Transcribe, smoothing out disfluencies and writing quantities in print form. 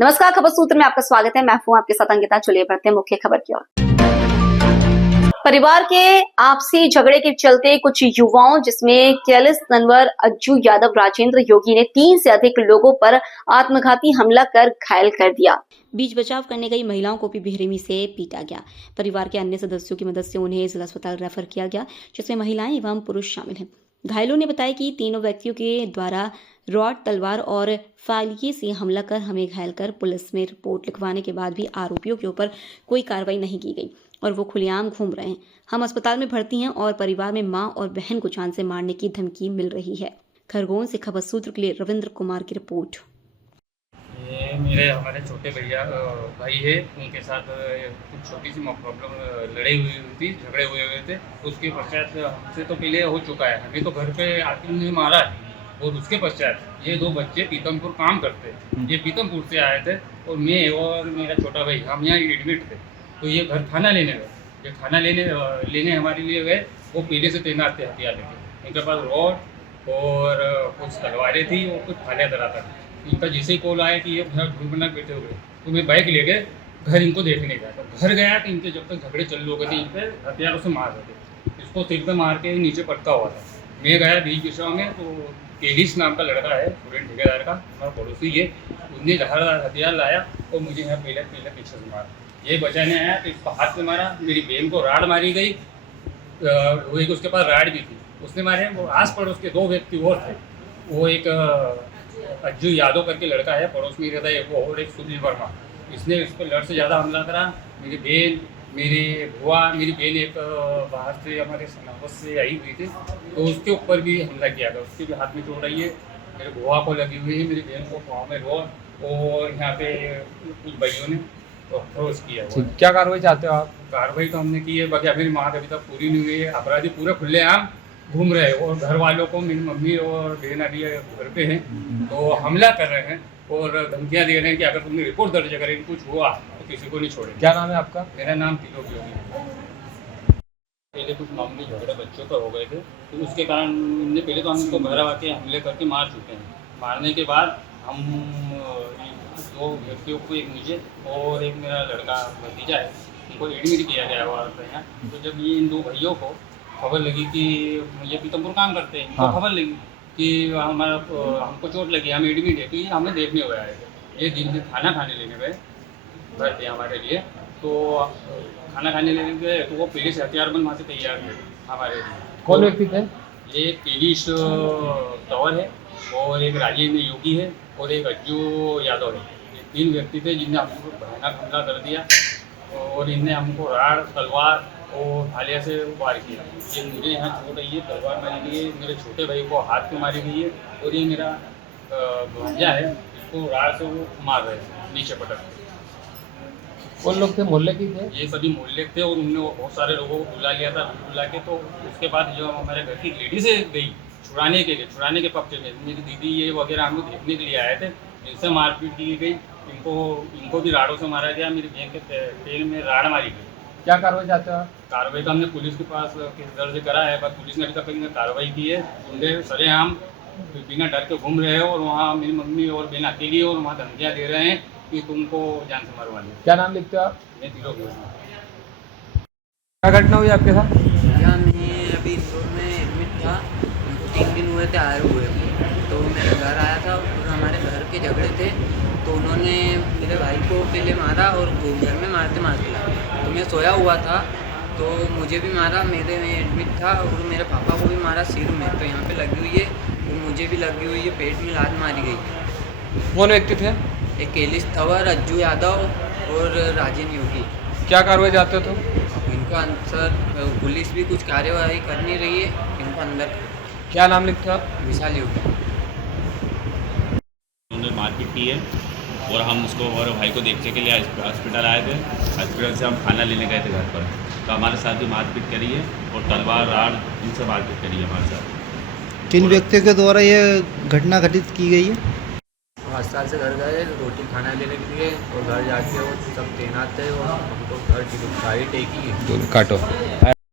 नमस्कार, खबर सूत्र में आपका स्वागत है। मैं हूं आपके साथ अंकिता। चलिए बढ़ते हैं मुख्य खबर की ओर। परिवार के आपसी झगड़े के चलते कुछ युवाओं जिसमें कैलिस तनवर, अज्जू यादव, राजेंद्र योगी ने 3 से अधिक लोगों पर आत्मघाती हमला कर घायल कर दिया। बीच बचाव करने गई महिलाओं को भी बेरहमी से पीटा गया। परिवार के अन्य सदस्यों की मदद से उन्हें जिला अस्पताल रेफर किया गया, जिसमें महिलाएं एवं पुरुष शामिल हैं। घायलों ने बताया कि तीनों व्यक्तियों के द्वारा रॉड, तलवार और फालिये से हमला कर हमें घायल कर पुलिस में रिपोर्ट लिखवाने के बाद भी आरोपियों के ऊपर कोई कार्रवाई नहीं की गई और वो खुलेआम घूम रहे हैं। हम अस्पताल में भर्ती हैं और परिवार में मां और बहन को जान से मारने की धमकी मिल रही है। खरगोन से खबर सूत्र के लिए रविंद्र कुमार की रिपोर्ट। ये मेरे हमारे छोटे भैया भाई है, उनके साथ कुछ छोटी सी प्रॉब्लम लड़ाई हुई थी, झगड़े हुए थे। उसके पश्चात हमसे तो पहले हो चुका है, हमें तो घर पे आके उन्हें मारा है। और उसके पश्चात ये 2 बच्चे पीतमपुर काम करते हैं, ये पीतमपुर से आए थे और मैं और मेरा छोटा भाई हम यहाँ एडमिट थे। तो ये घर खाना लेने गए, ये खाना लेने हमारे लिए गए। वो पीले से तैनात थे हथियार लेके, इनके पास रॉड और कुछ तलवारें थी और कुछ फालिया दराता था। इनका जैसे ही कॉल आया कि ये घर ढूंढ बना बैठे हुए, तो मैं बाइक ले गए घर इनको देखने गया। तो घर गया तो इनके जब तक झगड़े चल रहे थे, इन पे हथियारों से मार रहे थे। इसको सिर पे मार के नीचे पटका हुआ था। मैं गया बीच दिशा में, तो केलिस नाम का लड़का है, स्टूडेंट ठेकेदार का, हमारा पड़ोसी है, उसने धारदार हथियार लाया और मुझे यहाँ पहले पीछे से मारा। ये बचाने आया तो इसको हाथ से मारा। मेरी बहन को राड मारी गई, वो एक उसके पास राड भी थी, उसने मारे। वो आस पड़ोस के 2 व्यक्ति और थे। वो एक अज्जू यादव करके लड़का है, पड़ोस में रहता है वो, और एक सुनील वर्मा। इसने इस पर लड़ से ज़्यादा हमला करा। मेरी बहन, मेरी बुआ, मेरी बहन एक बाहर से हमारे सनावत से आई हुई थी, तो उसके ऊपर भी हमला किया था। उसके भी हाथ में चोट आई है, मेरे बुआ को लगी हुई है, मेरी बहन को पाँव में रोड, और यहाँ पे कुछ भाइयों ने अप्रोच किया हुआ। क्या कार्रवाई चाहते हो आप? कार्रवाई तो हमने की है, बाकी मेरी माँ अभी तक पूरी नहीं हुई है। अपराधी पूरे खुलेआम घूम रहे हैं और घर वालों को, मेरी मम्मी और बहन अभी घर पे हैं, तो हमला कर रहे हैं और धमकियाँ दे रहे हैं कि अगर तुमने रिपोर्ट दर्ज करें, कुछ हुआ तो किसी को नहीं छोड़ेंगे। क्या नाम है आपका? मेरा नाम तिलोक योगी है। पहले कुछ मामूली झगड़े बच्चों पर हो गए थे, तो उसके कारण पहले तो हम इनको घर आके हमले करके मार चुके हैं। मारने के बाद हम 2 व्यक्तियों को, एक मुझे और एक मेरा लड़का भतीजा है, उनको एडमिट किया गया हुआ था यहाँ। तो जब ये इन 2 भाइयों को खबर लगी कि ये पीतमपुर काम करते हैं, इनको खबर लगी कि हमको चोट लगी, हम एडमिट है, तो ये हमें देखने हुए आए थे। ये दिन में खाना खाने लेने गए घर पे हमारे लिए, तो खाना खाने लेने गए तो वो पहले से हथियारबंद वहाँ से तैयार थे हमारे लिए। कौन व्यक्ति थे? एक केलिस तंवर है और एक राजेंद्र योगी है और एक अज्जू यादव है। ये 3 व्यक्ति थे जिनने हमको भयानक हमला कर दिया और इनने हमको राड, तलवार और फालिया से वार किया। ये मुझे यहाँ चोट आई है, तलवार मारी गई है, मेरे छोटे भाई को हाथ पे मारी गई है, और ये मेरा भंजा है, इसको राड से वो मार रहे थे नीचे पटक। कौन लोग थे? मोहल्ले की थे? ये सभी मोहल्ले के थे और उन्होंने बहुत सारे लोगों को बुला लिया था, बुला के। तो उसके बाद जो हमारे घर की लेडीज गई छुड़ाने के पक्ष में, मेरी दीदी ये वगैरह हम लोग देखने के लिए आए थे, जिनसे मारपीट की गई। इनको भी राड़ों से मारा गया, मेरी बहन के पैर में राड़ मारी गई। क्या कार्रवाई चाहते हो आप? कार्रवाई तो हमने पुलिस के पास केस दर्ज करा है, पर पुलिस ने अभी तक कार्रवाई की है। गुंडे सरेआम बिना डर के घूम रहे हैं और वहाँ मेरी मम्मी और बहन अकेली है और वहाँ धमकियाँ दे रहे हैं कि तुमको जान से मारवा दें। क्या नाम लिखते हो आप? मैं तिलोक योगी। क्या घटना हुई आपके साथ? क्या, मैं अभी इंदौर में एडमिट था, 3 दिन हुए थे आए हुए। तो मेरे घर आया था और हमारे घर के झगड़े थे, तो उन्होंने मेरे भाई को पहले मारा और घर में मारते मारते, तो मैं सोया हुआ था तो मुझे भी मारा। मैं एडमिट था और मेरे पापा को भी मारा सिर में, तो यहाँ पे लगी हुई है, और मुझे भी लगी हुई है, पेट में लात मारी गई। कौन व्यक्ति थे? एक कैलिस तंवर, अज्जू यादव और राजेंद्र योगी। क्या कार्रवाई चाहते हो तुम? इनको अंदर, पुलिस भी कुछ कार्यवाही कर नहीं रही है, इनको अंदर। क्या नाम लिखते हो आप? विशाल योगी। उन्होंने मारपीट की है और हम उसको और भाई को देखने के लिए हॉस्पिटल आए थे। हॉस्पिटल से हम खाना लेने गए थे घर पर, तो हमारे साथ भी मारपीट करी है और तलवार, राड, इनसे मारपीट करी है हमारे साथ। किन व्यक्तियों के द्वारा ये घटना घटित की गई है? अस्पताल से घर गए रोटी खाना लेने के लिए, और घर जाके वो सब तैनात थे और हमको घर की गाड़ी टेकी है। काटो।